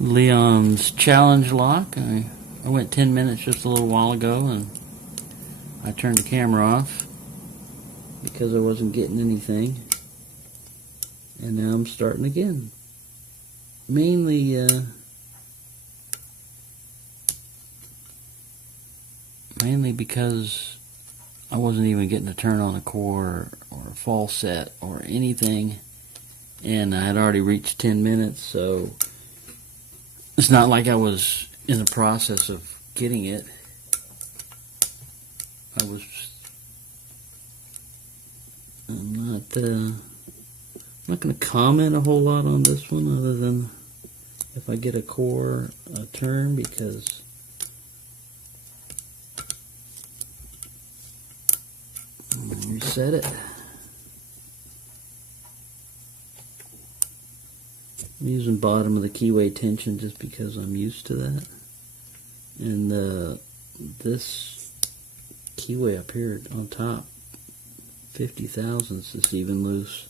Leon's challenge lock. I went 10 minutes just a little while ago, and I turned the camera off because I wasn't getting anything, and now I'm starting again. Mainly because I wasn't even getting a turn on a core or a fall set or anything, and I had already reached 10 minutes, so it's not like I was in the process of getting it. I'm not going to comment a whole lot on this one other than if I get a core turn, because reset it. I'm using bottom of the keyway tension just because I'm used to that. And this keyway up here on top, 50 thousandths, is even loose.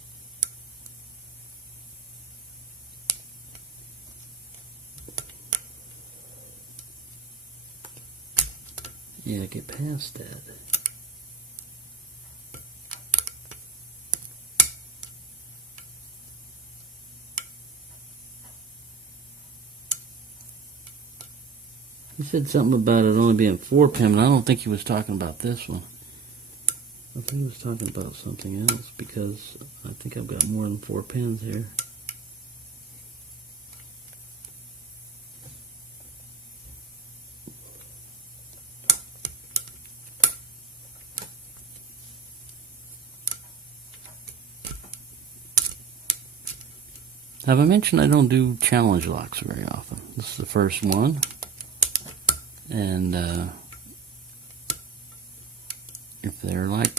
Yeah, get past that. He said something about it only being 4 pin, and I don't think he was talking about this one. I think he was talking about something else, because I think I've got more than 4 pins here. Have I mentioned I don't do challenge locks very often? This is the first one. And if they're like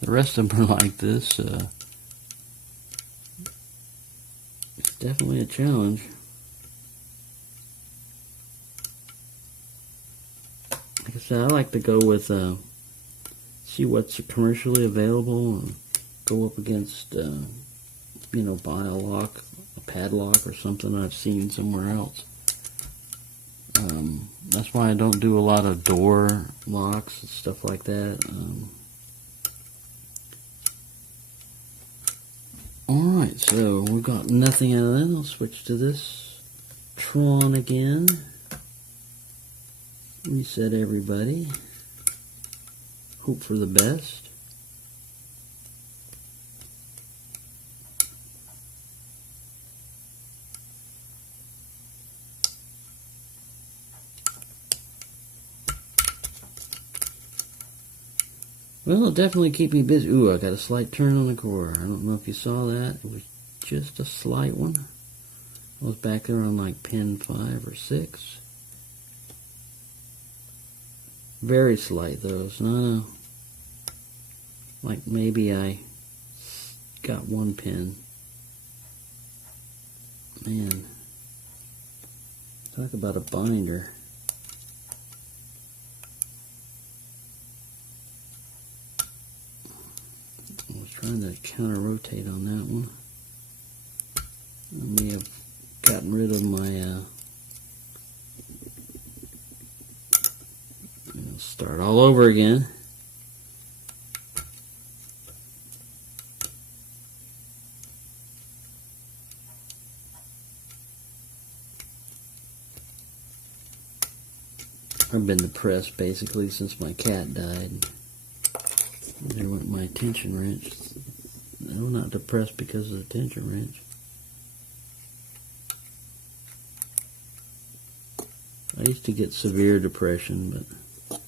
the rest of them are like this, it's definitely a challenge. Like I said, I like to go with see what's commercially available and go up against you know, buy a lock, a padlock or something I've seen somewhere else. That's why I don't do a lot of door locks and stuff like that. Alright, so we've got nothing out of that. I'll switch to this Tron again. Reset everybody. Hope for the best. Well, it'll definitely keep me busy. Ooh, I got a slight turn on the core. I don't know if you saw that. It was just a slight one. I was back there on like pin 5 or 6. Very slight though. It's not like maybe I got 1 pin. Man, talk about a binder. Trying to counter rotate on that one. I may have gotten rid of my start all over again. I've been depressed basically since my cat died. There went my tension wrench. No, not depressed because of the tension wrench. I used to get severe depression, but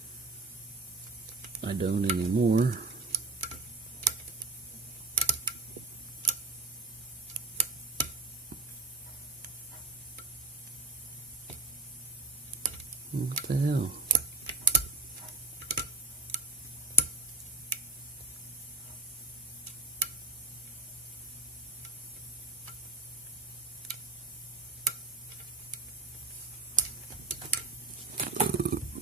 I don't anymore. What the hell?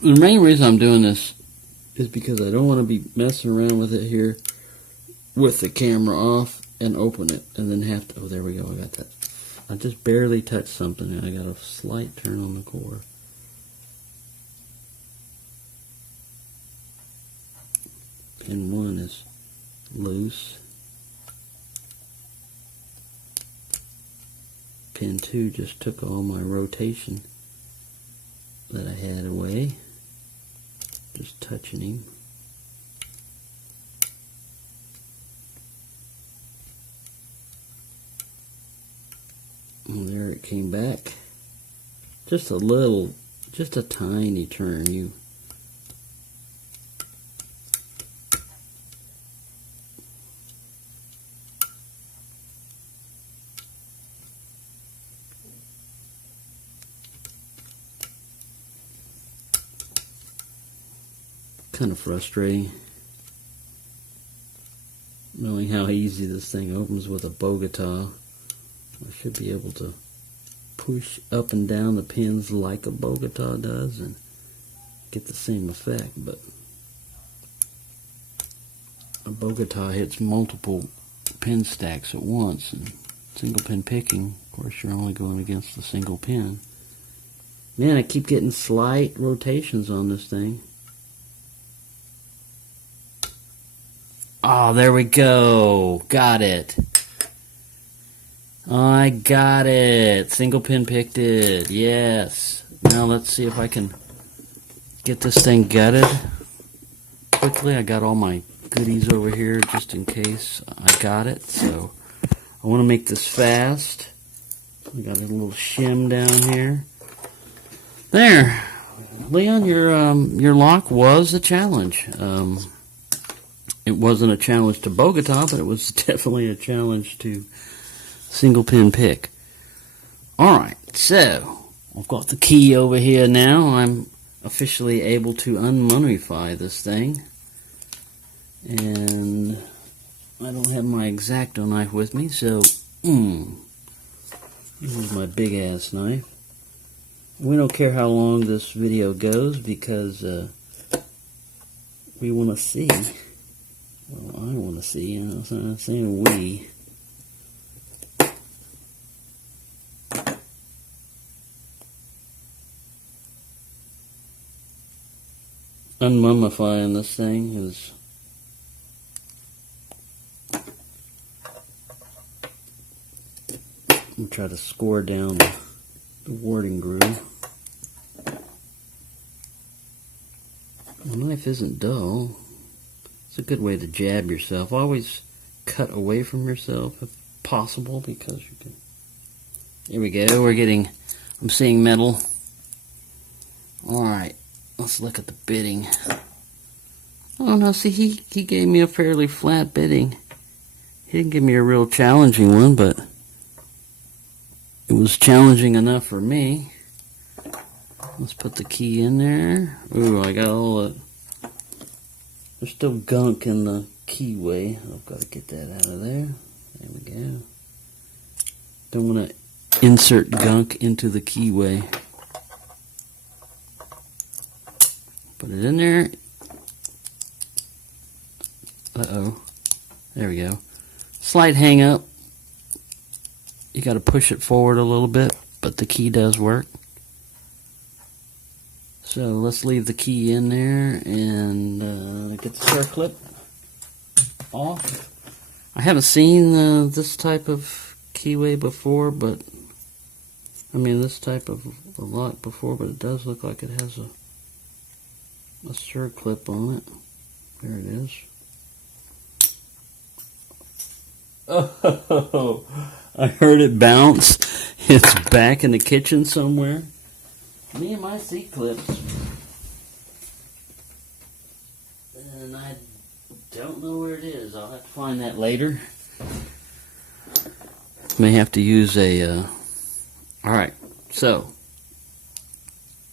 The main reason I'm doing this is because I don't want to be messing around with it here with the camera off and open it and then have to, oh there we go, I got that I just barely touched something and I got a slight turn on the core. Pin 1 is loose. Pin 2 just took all my rotation that I had away. Just touching him. And there it came back. Just a little, just a tiny turn. You kind of frustrating knowing how easy this thing opens with a Bogota. I should be able to push up and down the pins like a Bogota does and get the same effect, but a Bogota hits multiple pin stacks at once, and single pin picking, of course, you're only going against the single pin. Man, I keep getting slight rotations on this thing. Oh, there we go. Got it. I got it. Single pin picked it. Yes. Now let's see if I can get this thing gutted quickly. I got all my goodies over here just in case I got it. So I want to make this fast. I got a little shim down here. There. Leon, your lock was a challenge. It wasn't a challenge to Bogota, but it was definitely a challenge to single pin pick. Alright, so I've got the key over here now. I'm officially able to unmummify this thing. And I don't have my X-Acto knife with me, so this is my big ass knife. We don't care how long this video goes because we want to see. Well, I want to see, I'm saying we. Unmummifying this thing is I'm try to score down the warding groove. The knife isn't dull. It's a good way to jab yourself. Always cut away from yourself if possible, because you can. Here we go. I'm seeing metal. Alright, let's look at the bitting. Oh no, see, he gave me a fairly flat bitting. He didn't give me a real challenging one, but it was challenging enough for me. Let's put the key in there. Ooh, I got all the... There's still gunk in the keyway. I've got to get that out of there. There we go. Don't want to insert gunk into the keyway. Put it in there. Uh-oh. There we go. Slight hang up. You got to push it forward a little bit, but the key does work. So let's leave the key in there and get the circlip off. I haven't seen this type of keyway before, but I mean this type of a lock before, but it does look like it has a circlip on it. There it is. Oh, I heard it bounce. It's back in the kitchen somewhere. Me and my C-clips. And I don't know where it is. I'll have to find that later. May have to use a... Alright, so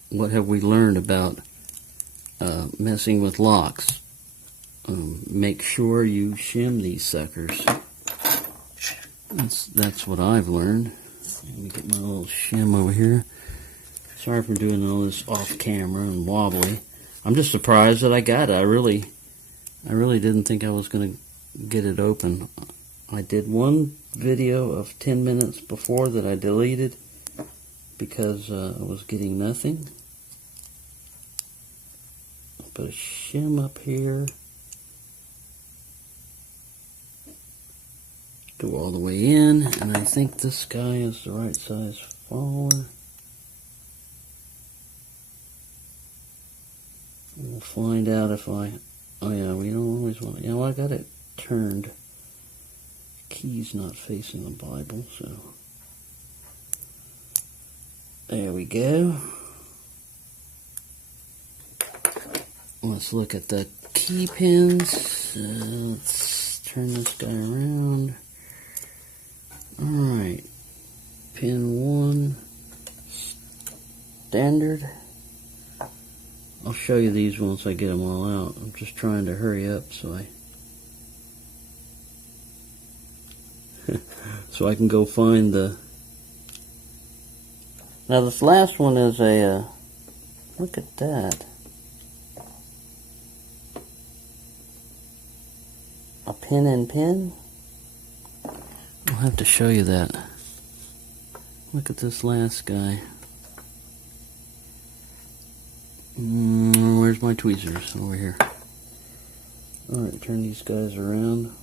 what have we learned about messing with locks? Make sure you shim these suckers. That's what I've learned. Let me get my little shim over here. Sorry for doing all this off camera and wobbly. I'm just surprised that I got it. I really didn't think I was going to get it open I did one video of 10 minutes before that I deleted because I was getting nothing. Put a shim up here. Go all the way in, and I think this guy is the right size follower. We'll find out if I... Oh yeah, we don't always want to... You know, I got it turned. The key's not facing the Bible, so... There we go. Let's look at the key pins. Let's turn this guy around. Alright. Pin 1. Standard. I'll show you these once I get them all out. I'm just trying to hurry up so I can go find the... Now this last one is a... look at that. A pin and pin? I'll have to show you that. Look at this last guy. Where's my tweezers? Over here. Alright, turn these guys around.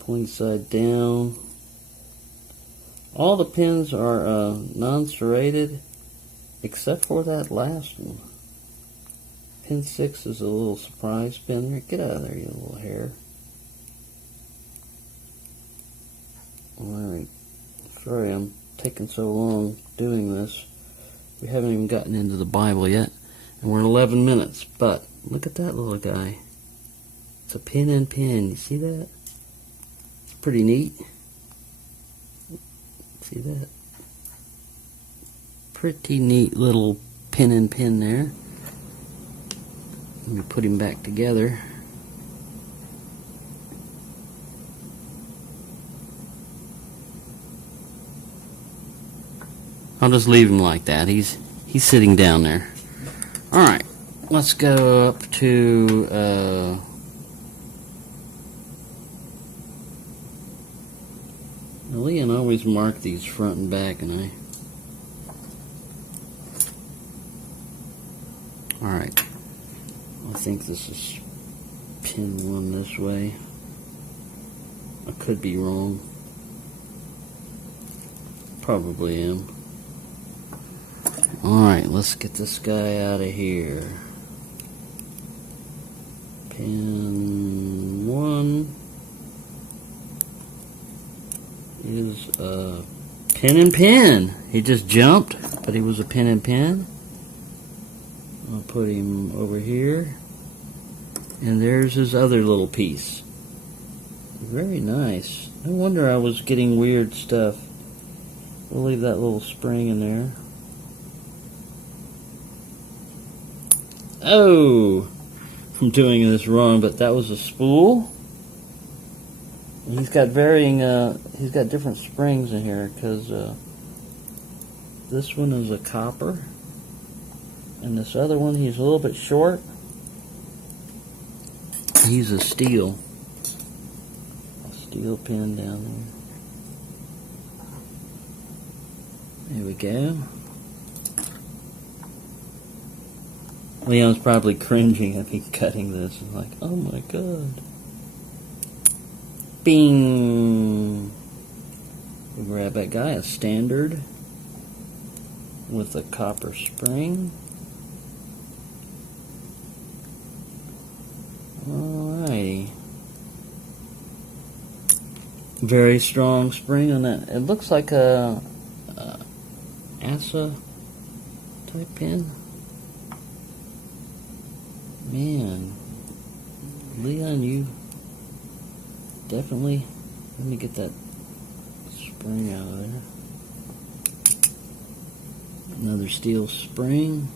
Point side down. All the pins are non-serrated except for that last one. Pin 6 is a little surprise pin there. Get out of there, you little hair. Alright. Sorry I'm taking so long doing this. We haven't even gotten into the Bible yet. And we're 11 minutes. But look at that little guy. It's a pin and pin. You see that? It's pretty neat. See that? Pretty neat little pin and pin there. Let me put him back together. I'll just leave him like that. He's sitting down there. Alright, let's go up to Leon always mark these front and back, and Alright. I think this is pin 1 this way. I could be wrong. Probably am. Alright, let's get this guy out of here. Pin 1 is a pin and pin. He just jumped, but he was a pin and pin. I'll put him over here. And there's his other little piece. Very nice. No wonder I was getting weird stuff. We'll leave that little spring in there. Oh! I'm doing this wrong, but that was a spool. And he's got varying, he's got different springs in here, because this one is a copper. And this other one, he's a little bit short. He's a steel. A steel pin down there. There we go. Leon's probably cringing at me cutting this. He's like, oh my god. Bing! We grab that guy, a standard with a copper spring. Alrighty. Very strong spring on that. It looks like a ASA type pin. Man, Leon, you definitely... Let me get that spring out of there. Another steel spring.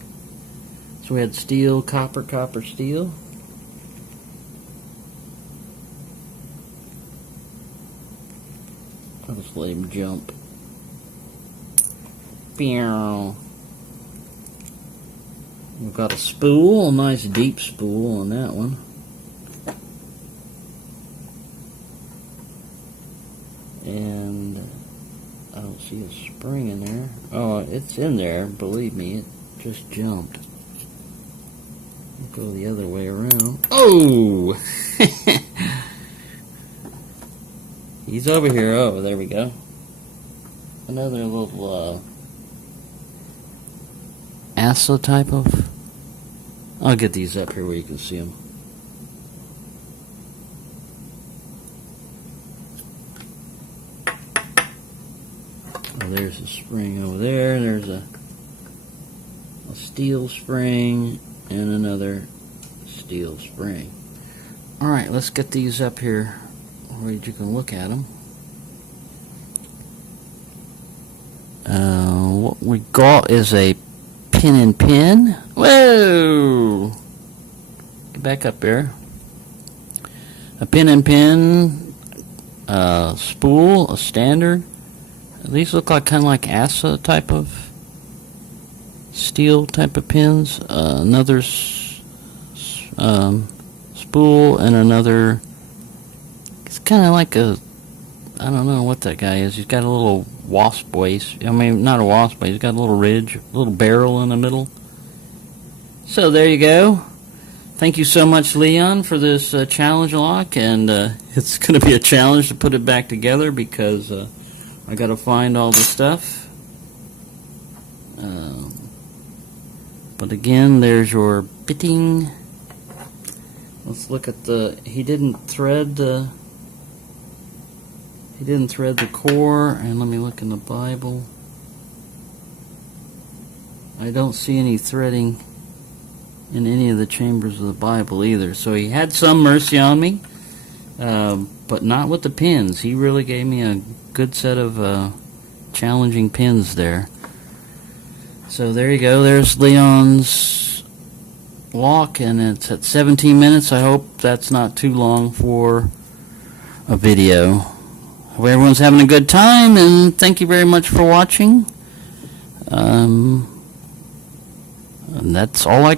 So we had steel, copper, copper, steel. I'll just let him jump. Pew. We've got a spool, a nice deep spool on that one. see a spring in there. Oh, it's in there, believe me, it just jumped. Go the other way around. Oh! He's over here. Oh, there we go. Another little ASA type of. I'll get these up here where you can see them. Oh, there's a spring over there. There's a steel spring and another steel spring. Alright, let's get these up here where you can look at them. What we got is a pin and pin. Whoa! Get back up there. A pin and pin, spool, a standard. These look like kind of like ASA type of steel type of pins. Another spool and another. It's kind of like a. I don't know what that guy is. He's got a little wasp waist. I mean, not a wasp waist. He's got a little ridge, a little barrel in the middle. So there you go. Thank you so much, Leon, for this challenge lock. And it's going to be a challenge to put it back together because I got to find all the stuff. But again, there's your bitting. Let's look at the. He didn't thread the core, and let me look in the Bible. I don't see any threading in any of the chambers of the Bible either. So he had some mercy on me, but not with the pins. He really gave me a good set of challenging pins there. So there you go. There's Leon's lock, and it's at 17 minutes. I hope that's not too long for a video. Hope everyone's having a good time, and thank you very much for watching. And that's all I